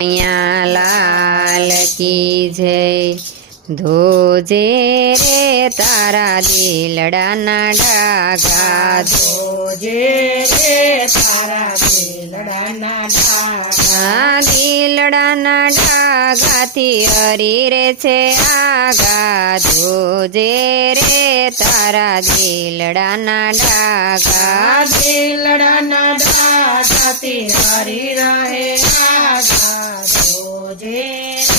અહીંયા લાલ કી જય ધોજે રે તારા દિલડાના ડાગા ધોજે રે તારા દિલડાના ડાઘા. આ દિલડાના હરી રે છે આગા ધોજે રે તારા દિલડાના આ દિલડાના ડાઘાથી હરી રહે આગા. ધોજે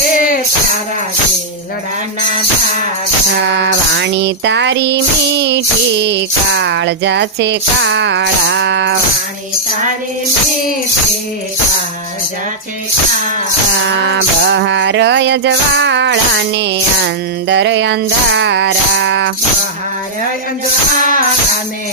રે તારા દિલડાના ડાઘા. આ વાણી તારી મીઠી કાળજા છે કાળા વાણી તારી મીઠી કાળજા છે કાળા. બહાર બહાર અજવાળાને અંદર અંધારા બહાર અંજવાળાને અંદર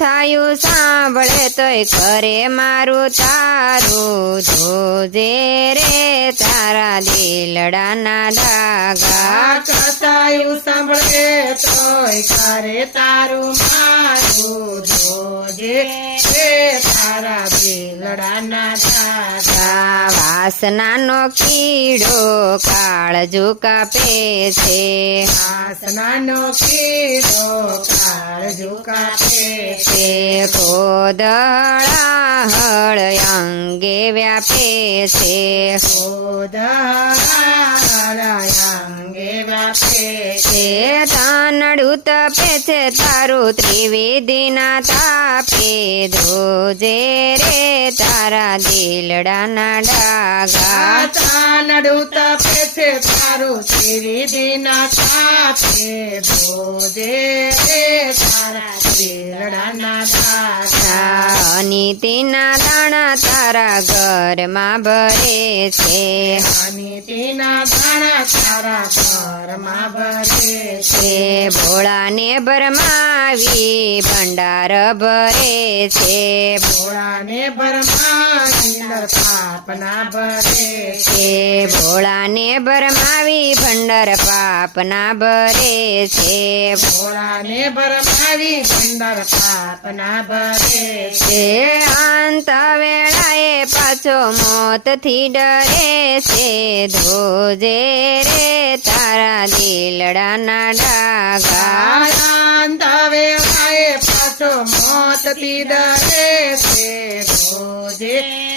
કથાયું સાંભળે તોય કરે મારું તારું ધોજે રે તારા દિલડાના ડાગા આ કથાયું સાંભળે તોય કરે તારું મારું ધોજે રે તારા દિલડાના ડાગા વાસનાનો કીડો કાળજુ કાપે છે. વાસનાનો કીડો કાળજુ કાપે તે ખોદળા હળ અંગે વ્યાપે છે. અંગે વાપે તે તાનડું તપે છે તારું ત્રિવેદીના તાપે. ધોજે રે તારા દિલડાના ડાગા તાનડું તપે છે તારું ત્રિવેદીના તાપે. ધોજે રે તારા દિલડાના દાદા અનિતિના દાણા તારા ઘરમાં ભરે છે. અને તેના દાણા તારા ઘરમાં ભરે છે. ભોળાને ભરમાવી ભંડાર ભરે છે. ભોળાને ભરમાવી પાપના ભરે છે. ભોળાને ભરમાવી ભંડાર પાપના ભરે છે. ભોળાને ભરમાવી ભંડાર પાપના ભરે છે. અંત વેળાએ પાછો મોતથી ડરે છે. ધોજે રે તારા દિલડાના ડાગા મોતથી ડરે છે ભોજે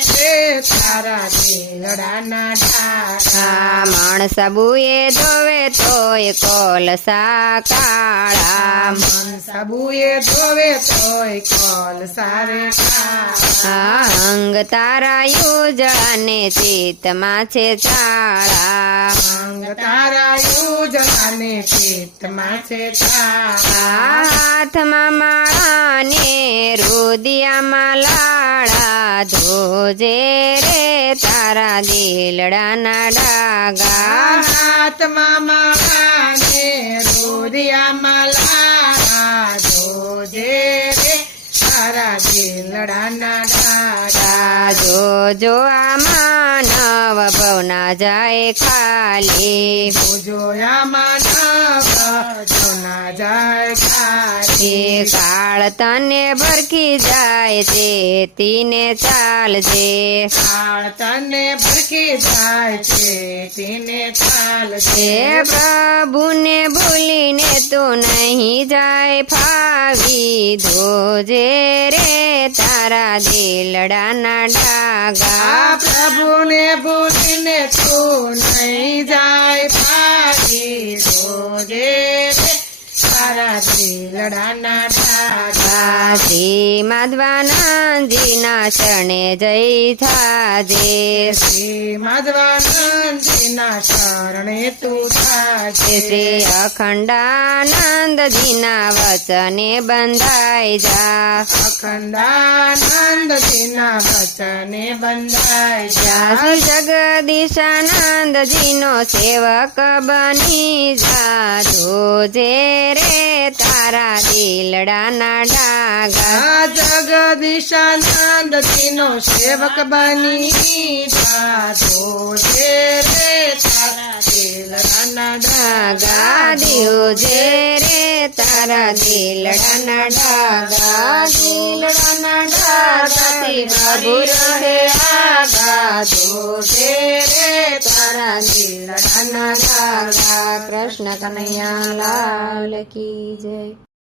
રે તારા દિલડાના આ બુએ ધોવે તોય કોલસા કાળા મન સાબુએ ધોવે તોય કોલસા રે કાળા. અંગ તારા યુજળાને ચિત્તમાં છે ચાળા અંગ તારા યુજલાને પેટમાં છે હાથમાં માળાને રુદિયામાં લાળા ધોજે રે તારા દિલડાના ડાગા. હાથમાં માળાને રોદિયામાં લાળા ધોજે રે તારા દિલડાના ડાગા. જો જો આ માનવ ભવના જાય ખાલી જોયામાં નવ જોના જાય ખાલી. એ કાળ તને ભરખી જાય તે તીને ચાલજે કાળ તને ભરખી જાય છે તેને ચાલજે હે પ્રભુને ભૂલીને તું નહીં જાય ફાવી ધોજે રે તારા દિલડાના ડાગા પ્રભુને ભૂલીને તું નહીં જાય ભાગી જોજે તારા દિલડાના. શ્રી માધવાનંદજીના શરણે જય થાજે. શ્રી માધવાનંદજીના શરણે તું થાજે. શ્રી અખંડાનંદજીના વચને બંધાઈ જા. અખંડાનંદજીના વચને બંધાય જા. શ્રી જગદીશાનંદજીનો સેવક બની જા. ધોજે રે તારા દિલડાના ડાગા આ જગદીશાનંદજીનો સેવક બની જાતો જે રે તારા દિલના ડાગા. દિયોજે રે તારા દિલડાના ડાગા. દિલડાના ડાગાથી પ્રભુ રહે આગા. જોજે રે તારા દિલડાના ધાગા કૃષ્ણ કનૈયા લાલ કી જય.